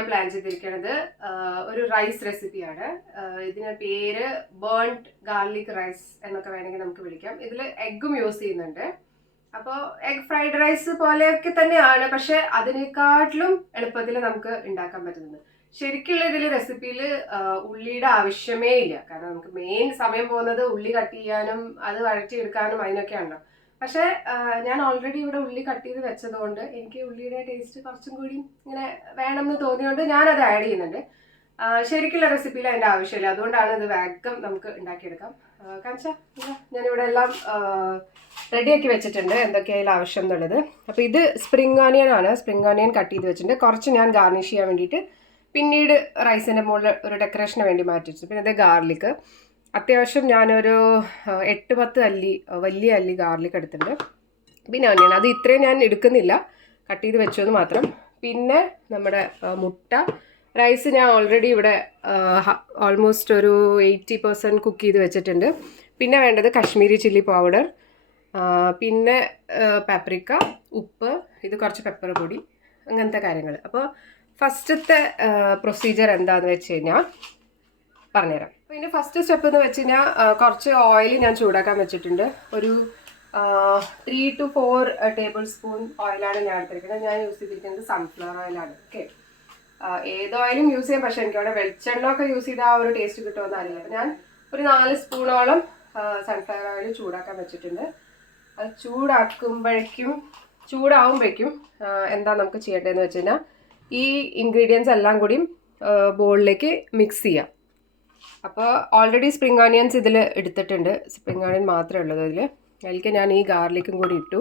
ചെയ്യാൻ പ്ലാൻ ചെയ്തിരിക്കുന്നത് ഒരു റൈസ് റെസിപ്പിയാണ്. ഇതിന്റെ പേര് ബേൺഡ് ഗാർലിക് റൈസ് എന്നൊക്കെ വേണമെങ്കിൽ നമുക്ക് വിളിക്കാം. ഇതിൽ എഗ്ഗും യൂസ് ചെയ്യുന്നുണ്ട്. അപ്പോൾ എഗ് ഫ്രൈഡ് റൈസ് പോലെയൊക്കെ തന്നെയാണ്, പക്ഷെ അതിനേക്കാട്ടിലും എളുപ്പത്തിൽ നമുക്ക് ഉണ്ടാക്കാൻ പറ്റുന്നത്. ശരിക്കുള്ള ഇതിൽ റെസിപ്പിയിൽ ഉള്ളിയുടെ ആവശ്യമേ ഇല്ല. കാരണം നമുക്ക് മെയിൻ സമയം പോകുന്നത് ഉള്ളി കട്ട് ചെയ്യാനും അത് വഴറ്റിയെടുക്കാനും അതിനൊക്കെയാണല്ലോ. പക്ഷെ ഞാൻ ഓൾറെഡി ഇവിടെ ഉള്ളി കട്ട് ചെയ്ത് വെച്ചതുകൊണ്ട് എനിക്ക് ഉള്ളിയുടെ ടേസ്റ്റ് കുറച്ചും കൂടി ഇങ്ങനെ വേണമെന്ന് തോന്നിയോണ്ട് ഞാനത് ആഡ് ചെയ്യുന്നുണ്ട്. ശരിക്കുള്ള റെസിപ്പിയിൽ അതിൻ്റെ ആവശ്യമില്ല. അതുകൊണ്ടാണ് ഇത് വേഗം നമുക്ക് ഉണ്ടാക്കിയെടുക്കാം. കാണിച്ചാൽ ഞാനിവിടെ എല്ലാം റെഡിയാക്കി വെച്ചിട്ടുണ്ട്, എന്തൊക്കെയായാലും ആവശ്യം എന്നുള്ളത്. അപ്പോൾ ഇത് സ്പ്രിംഗ് ഓണിയൻ ആണ്. സ്പ്രിംഗ് ഓണിയൻ കട്ട് ചെയ്ത് വെച്ചിട്ടുണ്ട്. കുറച്ച് ഞാൻ ഗാർണിഷ് ചെയ്യാൻ വേണ്ടിയിട്ട് പിന്നീട് റൈസിൻ്റെ മുകളിൽ ഒരു ഡെക്കറേഷന് വേണ്ടി മാറ്റി വെച്ചു. പിന്നെ അത് ഗാർലിക് അത്യാവശ്യം ഞാനൊരു 8-10 അല്ലി വലിയ അല്ലി ഗാർലിക് എടുത്തിട്ടുണ്ട്. പിന്നെ ഓണിയൻ അത് ഇത്രയും ഞാൻ എടുക്കുന്നില്ല, കട്ട് ചെയ്ത് വെച്ചതെന്ന് മാത്രം. പിന്നെ നമ്മുടെ മുട്ട. റൈസ് ഞാൻ ഓൾറെഡി ഇവിടെ ഓൾമോസ്റ്റ് ഒരു 80% കുക്ക് ചെയ്ത് വെച്ചിട്ടുണ്ട്. പിന്നെ വേണ്ടത് കാശ്മീരി ചില്ലി പൗഡർ, പിന്നെ പാപ്രിക്ക, ഉപ്പ്, ഇത് കുറച്ച് പെപ്പർ പൊടി, അങ്ങനത്തെ കാര്യങ്ങൾ. അപ്പോൾ ഫസ്റ്റത്തെ പ്രൊസീജിയർ എന്താണെന്ന് വെച്ച് കഴിഞ്ഞാൽ പറഞ്ഞുതരാം. അപ്പോൾ ഇതിൻ്റെ ഫസ്റ്റ് സ്റ്റെപ്പ് എന്ന് വെച്ച് കഴിഞ്ഞാൽ കുറച്ച് ഓയിൽ ഞാൻ ചൂടാക്കാൻ വെച്ചിട്ടുണ്ട്. ഒരു 3 to 4 ടേബിൾ സ്പൂൺ ഓയിലാണ് ഞാൻ എടുത്തിരിക്കുന്നത്. ഞാൻ യൂസ് ചെയ്തിരിക്കുന്നത് സൺഫ്ലവർ ഓയിലാണ്. ഓക്കെ, ഏത് ഓയിലും യൂസ് ചെയ്യാം, പക്ഷേ എനിക്കവിടെ വെളിച്ചെണ്ണ ഒക്കെ യൂസ് ചെയ്താൽ ആ ഒരു ടേസ്റ്റ് കിട്ടുമെന്ന് അറിയില്ല. അപ്പോൾ ഞാൻ ഒരു 4 സ്പൂണോളം സൺഫ്ലവർ ഓയിൽ ചൂടാക്കാൻ വെച്ചിട്ടുണ്ട്. അത് ചൂടാവുമ്പോഴേക്കും എന്താ നമുക്ക് ചെയ്യേണ്ടതെന്ന് വെച്ച് കഴിഞ്ഞാൽ ഈ ഇൻഗ്രീഡിയൻസ് എല്ലാം കൂടി ബോളിലേക്ക് മിക്സ് ചെയ്യാം. അപ്പോൾ ഓൾറെഡി സ്പ്രിംഗ് ഓണിയൻസ് ഇതിൽ എടുത്തിട്ടുണ്ട്. സ്പ്രിംഗ് ഓണിയൻ മാത്രമേ ഉള്ളത് അതിലേക്ക് ഞാൻ ഈ ഗാർലിക്കും കൂടി ഇട്ടു.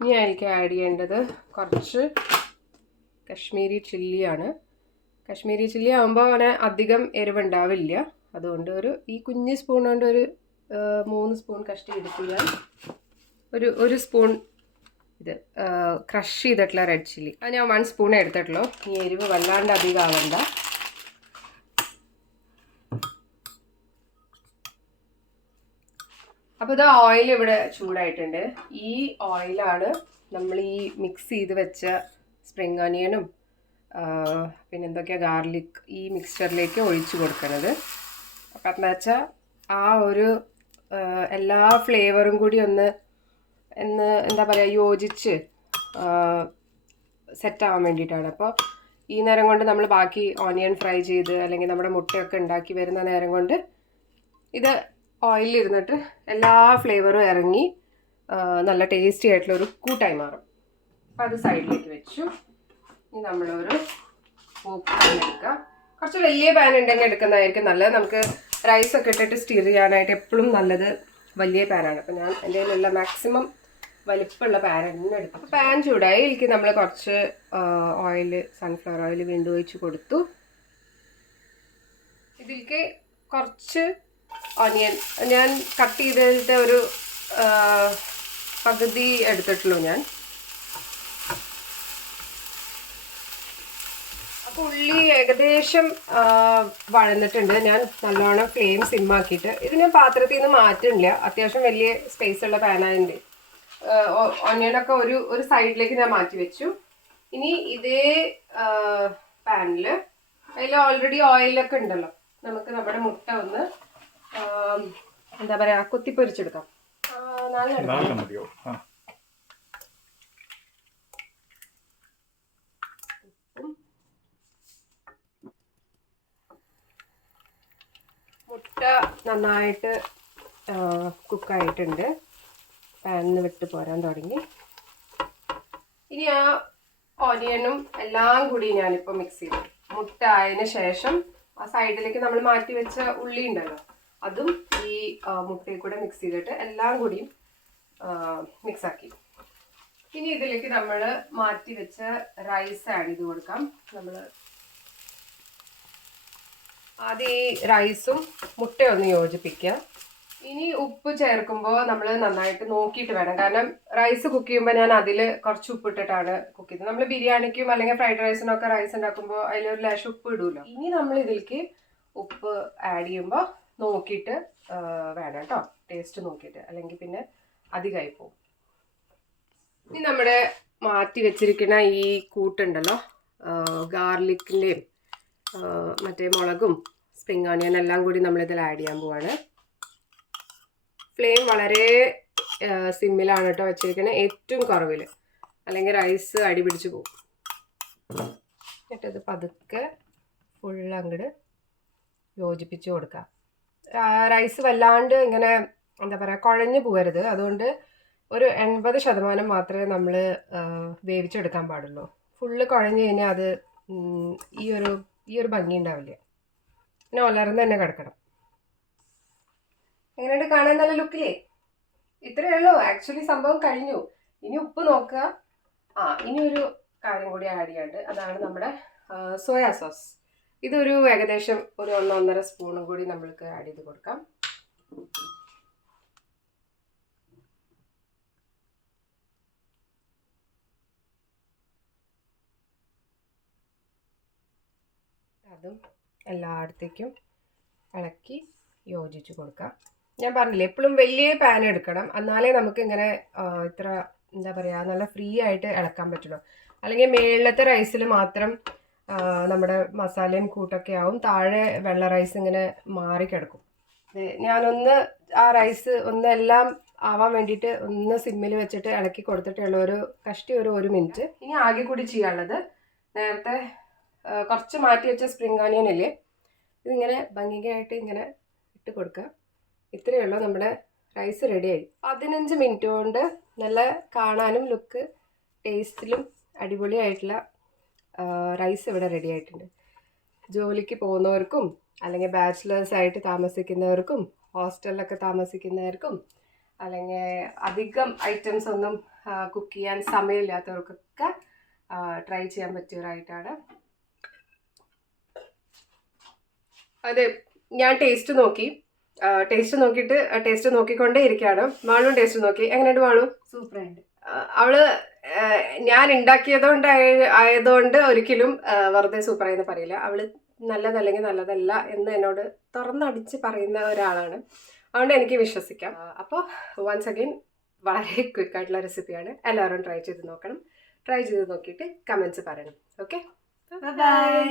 ഇനി അതിലേക്ക് ആഡ് ചെയ്യേണ്ടത് കുറച്ച് കശ്മീരി ചില്ലിയാണ്. കശ്മീരി ചില്ലി ആകുമ്പോൾ അങ്ങനെ അധികം എരിവുണ്ടാവില്ല. അതുകൊണ്ട് ഈ കുഞ്ഞ് സ്പൂൺ കൊണ്ട് ഒരു 3 സ്പൂൺ കഷ്ടി എടുത്ത് ഞാൻ ഒരു സ്പൂൺ ഇത് ക്രഷ് ചെയ്തിട്ടുള്ള റെഡ് ചില്ലി, അത് ഞാൻ 1 സ്പൂൺ എടുത്തിട്ടുള്ളൂ. ഈ എരിവ് വല്ലാണ്ട് അധികം ആവണ്ട. അപ്പോൾ ഇത് ഓയിൽ ഇവിടെ ചൂടായിട്ടുണ്ട്. ഈ ഓയിലാണ് നമ്മൾ ഈ മിക്സ് ചെയ്ത് വെച്ച സ്പ്രിംഗ് ഓണിയനും പിന്നെ എന്തൊക്കെയാണ് ഗാർലിക് ഈ മിക്സ്ചറിലേക്ക് ഒഴിച്ചു കൊടുക്കുന്നത്. അപ്പം എന്താ വെച്ചാൽ ആ ഒരു എല്ലാ ഫ്ലേവറും കൂടി ഒന്ന് എന്താ പറയുക യോജിച്ച് സെറ്റാവാൻ വേണ്ടിയിട്ടാണ്. അപ്പോൾ ഈ നേരം കൊണ്ട് നമ്മൾ ബാക്കി ഓണിയൻ ഫ്രൈ ചെയ്ത് അല്ലെങ്കിൽ നമ്മുടെ മുട്ടയൊക്കെ ഉണ്ടാക്കി വരുന്ന നേരം കൊണ്ട് ഇത് ഓയിലിൽ ഇരുന്നിട്ട് എല്ലാ ഫ്ലേവറും ഇറങ്ങി നല്ല ടേസ്റ്റി ആയിട്ടുള്ളൊരു കൂട്ടായി മാറും. അപ്പോൾ അത് സൈഡിലേക്ക് വെച്ചു. ഇനി നമ്മളൊരു പാൻ എടുക്കുക. കുറച്ച് വലിയ പാൻ ഉണ്ടെങ്കിൽ എടുക്കുന്നതായിരിക്കും നല്ലത്. നമുക്ക് റൈസൊക്കെ ഇട്ടിട്ട് സ്റ്റിർ ചെയ്യാനായിട്ട് എപ്പോഴും നല്ലത് വലിയ പാനാണ്. അപ്പോൾ ഞാൻ എൻ്റെ കയ്യിലുള്ള മാക്സിമം വലിപ്പമുള്ള പാൻ തന്നെ എടുത്തു. അപ്പോൾ പാൻ ചൂടായി ഇതിലേക്ക് നമ്മൾ കുറച്ച് ഓയിൽ സൺഫ്ലവർ ഓയിൽ വീണ്ടും ഒഴിച്ച് കൊടുത്തു. ഇതിലേക്ക് കുറച്ച് ഓണിയൻ ഞാൻ കട്ട് ചെയ്തിട്ട് ഒരു പകുതി എടുത്തിട്ടുള്ളൂ ഞാൻ. അപ്പോൾ ഉള്ളി ഏകദേശം വഴന്നിട്ടുണ്ട്. ഞാൻ നല്ലോണം ഫ്ലെയിം സിമ്മാക്കിയിട്ട് ഇത് ഞാൻ പാത്രത്തിൽ നിന്ന് മാറ്റുന്നില്ല. അത്യാവശ്യം വലിയ സ്പേസ് ഉള്ള പാനായതിൻ്റെ ഓണിയനൊക്കെ ഒരു സൈഡിലേക്ക് ഞാൻ മാറ്റി വെച്ചു. ഇനി ഇതേ പാനിൽ അതിൽ ഓൾറെഡി ഓയിലൊക്കെ ഉണ്ടല്ലോ, നമുക്ക് നമ്മുടെ മുട്ട ഒന്ന് എന്താ പറയുക കുത്തിപ്പൊരിച്ചെടുക്കാം. മുട്ട നന്നായിട്ട് കുക്കായിട്ടുണ്ട്. പാനിന് വിട്ട് പോരാൻ തുടങ്ങി. ഇനി ആ ഓണിയനും എല്ലാം കൂടി ഞാനിപ്പോൾ മിക്സ് ചെയ്തു. മുട്ട ആയതിനു ശേഷം ആ സൈഡിലേക്ക് നമ്മൾ മാറ്റി വെച്ച ഉള്ളി ഉണ്ടല്ലോ, അതും ഈ മുട്ടയിൽ കൂടെ മിക്സ് ചെയ്തിട്ട് എല്ലാം കൂടിയും മിക്സാക്കി. ഇനി ഇതിലേക്ക് നമ്മൾ മാറ്റി വെച്ച റൈസ് ആഡ് ചെയ്ത് കൊടുക്കാം. നമ്മൾ ആദ്യം ഈ റൈസും മുട്ടയൊന്ന് യോജിപ്പിക്കുക. ഇനി ഉപ്പ് ചേർക്കുമ്പോൾ നമ്മൾ നന്നായിട്ട് നോക്കിയിട്ട് വേണം. കാരണം റൈസ് കുക്ക് ചെയ്യുമ്പോൾ ഞാൻ അതിൽ കുറച്ച് ഉപ്പ് ഇട്ടിട്ടാണ് കുക്ക് ചെയ്യുന്നത്. നമ്മൾ ബിരിയാണിക്കും അല്ലെങ്കിൽ ഫ്രൈഡ് റൈസിനൊക്കെ റൈസ് ഉണ്ടാക്കുമ്പോൾ അതിലൊരു ലേശം ഉപ്പ് ഇടുമല്ലോ. ഇനി നമ്മൾ ഇതിലേക്ക് ഉപ്പ് ആഡ് ചെയ്യുമ്പോൾ നോക്കിയിട്ട് വേണം കേട്ടോ, ടേസ്റ്റ് നോക്കിയിട്ട്, അല്ലെങ്കിൽ പിന്നെ അധികമായി പോകും. ഇനി നമ്മുടെ മാറ്റി വെച്ചിരിക്കുന്ന ഈ കൂട്ടുണ്ടല്ലോ, ഗാർലിക്കിൻ്റെയും മറ്റേ മുളകും സ്പ്രിംഗ് ഓണിയൻ എല്ലാം കൂടി നമ്മളിതിൽ ആഡ് ചെയ്യാൻ പോവാണ്. ഫ്ലെയിം വളരെ സിമ്മിലാണ് കേട്ടോ വെച്ചിരിക്കുന്നത്, ഏറ്റവും കുറവിൽ, അല്ലെങ്കിൽ റൈസ് അടി പിടിച്ച് പോകും. എന്നിട്ടത് പതുക്കെ ഫുൾ അങ്ങോട്ട് യോജിപ്പിച്ച് കൊടുക്കാം. റൈസ് വല്ലാണ്ട് ഇങ്ങനെ എന്താ പറയുക കുഴഞ്ഞു പോകരുത്. അതുകൊണ്ട് ഒരു 80% മാത്രമേ നമ്മൾ വേവിച്ചെടുക്കാൻ പാടുള്ളൂ. ഫുള്ള് കുഴഞ്ഞു കഴിഞ്ഞാൽ അത് ഈ ഒരു ഭംഗി ഉണ്ടാവില്ല. പിന്നെ വളർന്ന് തന്നെ കിടക്കണം. എങ്ങനെയുണ്ട് കാണാൻ? നല്ല ലുക്കിലേ. ഇത്രയേ ഉള്ളൂ. ആക്ച്വലി സംഭവം കഴിഞ്ഞു. ഇനി ഉപ്പ് നോക്കുക. ഇനി ഒരു കാര്യം കൂടി ആഡ് ചെയ്യാണ്ട്, അതാണ് നമ്മുടെ സോയാ സോസ്. ഇതൊരു ഏകദേശം ഒരു 1-1.5 സ്പൂണും കൂടി നമ്മൾക്ക് ആഡ് ചെയ്ത് കൊടുക്കാം. അതും എല്ലായിടത്തേക്കും ഇളക്കി യോജിച്ച് കൊടുക്കാം. ഞാൻ പറഞ്ഞില്ലേ, എപ്പോഴും വലിയ പാൻ എടുക്കണം, എന്നാലേ നമുക്ക് ഇങ്ങനെ ഇത്ര എന്താ പറയുക നല്ല ഫ്രീ ആയിട്ട് ഇളക്കാൻ പറ്റുള്ളൂ. അല്ലെങ്കിൽ മേളിലത്തെ റൈസിൽ മാത്രം നമ്മുടെ മസാലയും കൂട്ടൊക്കെ ആവും, താഴെ വെള്ള റൈസ് ഇങ്ങനെ മാറിക്കിടക്കും. ഞാനൊന്ന് ആ റൈസ് എല്ലാം ആവാൻ വേണ്ടിയിട്ട് ഒന്ന് സിമ്മിൽ വെച്ചിട്ട് ഇളക്കി കൊടുത്തിട്ടുള്ള ഒരു കഷ്ടി ഒരു 1 മിനിറ്റ്. ഇനി ആകെ കൂടി ചെയ്യാനുള്ളത്, നേരത്തെ കുറച്ച് മാറ്റി വെച്ച സ്പ്രിംഗ് ഓണിയൻ ഇല്ലേ, ഇതിങ്ങനെ ഭംഗിയായിട്ട് ഇങ്ങനെ ഇട്ട് കൊടുക്കുക. ഇത്രയേ ഉള്ളൂ, നമ്മുടെ റൈസ് റെഡിയായി. 15 മിനിറ്റ് കൊണ്ട് നല്ല കാണാനും ലുക്ക് ടേസ്റ്റിലും അടിപൊളിയായിട്ടുള്ള റൈസ് ഇവിടെ റെഡി ആയിട്ടുണ്ട്. ജോലിക്ക് പോകുന്നവർക്കും അല്ലെങ്കിൽ ബാച്ചിലേഴ്സായിട്ട് താമസിക്കുന്നവർക്കും ഹോസ്റ്റലിലൊക്കെ താമസിക്കുന്നവർക്കും അല്ലെങ്കിൽ അധികം ഐറ്റംസ് ഒന്നും കുക്ക് ചെയ്യാൻ സമയമില്ലാത്തവർക്കൊക്കെ ട്രൈ ചെയ്യാൻ പറ്റിയൊരായിട്ടാണ്. അതെ, ഞാൻ ടേസ്റ്റ് നോക്കിയിട്ട് ടേസ്റ്റ് നോക്കിക്കൊണ്ടേ ഇരിക്കുകയാണ്. മാളും ടേസ്റ്റ് നോക്കി. എങ്ങനെയുണ്ട് മാളു? സൂപ്പറായിട്ട്. അവള് ഞാൻ ആയതുകൊണ്ട് ഒരിക്കലും വെറുതെ സൂപ്പറായെന്ന് പറയില്ല. അവള് നല്ലതല്ലെങ്കിൽ നല്ലതല്ല എന്ന് എന്നോട് തുറന്നടിച്ച് പറയുന്ന ഒരാളാണ്. അതുകൊണ്ട് എനിക്ക് വിശ്വസിക്കാം. അപ്പോൾ വൺസ് അഗെയിൻ വളരെ ക്വിക്കായിട്ടുള്ള റെസിപ്പിയാണ്. എല്ലാവരും ട്രൈ ചെയ്ത് നോക്കണം. ട്രൈ ചെയ്ത് നോക്കിയിട്ട് കമൻറ്റ്സ് പറയണം. Okay, by.